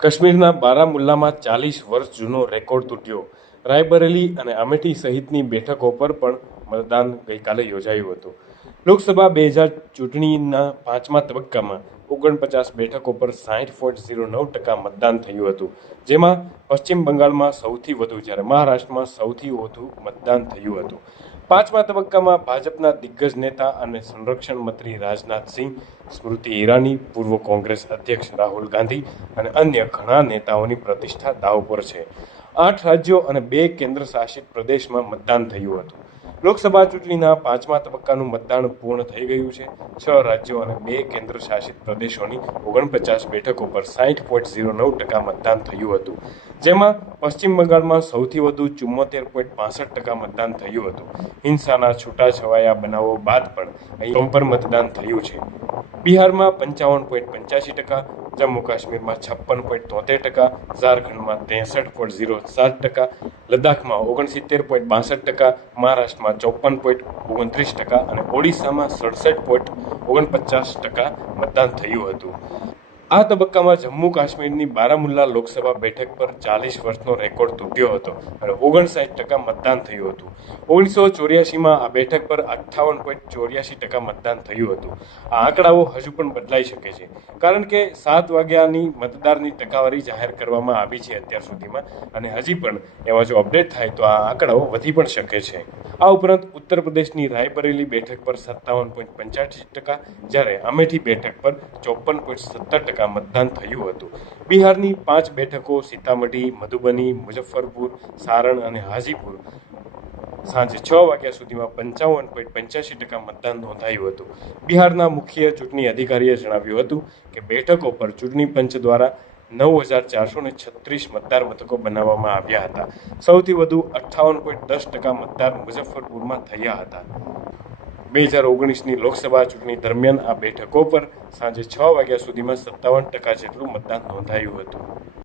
કાશ્મીરના બારામુલ્લામાં 40 વર્ષ જૂનો રેકોર્ડ તૂટ્યો. રાયબરેલી અને અમેઠી સહિતની બેઠકો પર પણ મતદાન ગઈકાલે યોજાયું હતું. લોકસભા 2000 ચૂંટણીના પાંચમા તબક્કામાં 49 બેઠકો પર 60.09% મતદાન થયું હતું, જેમાં પશ્ચિમ બંગાળમાં સૌથી વધુ જ્યારે મહારાષ્ટ્રમાં સૌથી વધુ મતદાન થયું હતું. પાંચમા તબક્કામાં ભાજપના દિગ્ગજ નેતા અને સંરક્ષણ મંત્રી રાજનાથ સિંહ, સ્મૃતિ ઈરાની, પૂર્વ કોંગ્રેસ અધ્યક્ષ રાહુલ ગાંધી અને અન્ય ઘણા નેતાઓની પ્રતિષ્ઠા દાવ પર છે. 8 રાજ્યો અને 2 કેન્દ્ર શાસિત પ્રદેશમાં મતદાન થયું હતું. લોકસભા ચૂંટણીના પાંચમા તબક્કાનું મતદાન પૂર્ણ થઈ ગયું છે. 6 રાજ્યો અને 2 કેન્દ્ર શાસિત પ્રદેશોની 49 બેઠકો પર 60.09% મતદાન થયું હતું, જેમાં પશ્ચિમ બંગાળમાં સૌથી વધુ 74.65% મતદાન થયું હતું. હિંસાના છૂટાછવાયા બનાવો બાદ પણ અહીં બમ્પર મતદાન થયું છે. બિહારમાં 55.85%, જમ્મુ કાશ્મીરમાં 56.73%, ઝારખંડમાં 63.07%, લદ્દાખમાં 69.62%, મહારાષ્ટ્રમાં 54.29% અને ઓડિશામાં 67.49% મતદાન થયું હતું. આ તબક્કામાં જમ્મુ કાશ્મીરની બારામુલ્લા લોકસભા બેઠક પર 40 વર્ષનો રેકોર્ડ તૂટ્યો હતો અને 59% મતદાન થયું હતું. 1984માં આ બેઠક પર 58.84% મતદાન થયું હતું. આ આંકડાઓ હજુ પણ બદલાઈ શકે છે, કારણ કે 7 વાગ્યાની મતદારની ટકાવારી જાહેર કરવામાં આવી છે અત્યાર સુધીમાં, અને હજી પણ એમાં જો અપડેટ થાય તો આ આંકડાઓ વધી પણ શકે છે. આ ઉપરાંત ઉત્તર પ્રદેશની રાયબરેલી બેઠક પર 57.85%, જ્યારે અમેઠી બેઠક પર 54.70% મતદાન થયું હતું. બિહારની 5 બેઠકો સીતામઢી, મધુબની, મુઝફ્ફરપુર, સારણ અને હાજીપુર સાંજે 6 વાગ્યા સુધીમાં 55.85% મતદાન નોંધાયું હતું. બિહારના મુખ્ય ચૂંટણી અધિકારીએ જણાવ્યું હતું કે બેઠકો પર ચૂંટણી પંચ દ્વારા 9436 મતદાર મથકો બનાવવામાં આવ્યા હતા. સૌથી વધુ 58.10% મતદાન મુઝફ્ફરપુરમાં થયા હતા. 2019ની લોકસભા ચૂંટણી દરમિયાન આ બેઠકો પર સાંજે 6 વાગ્યા સુધીમાં 57% જેટલું મતદાન નોંધાયું હતું.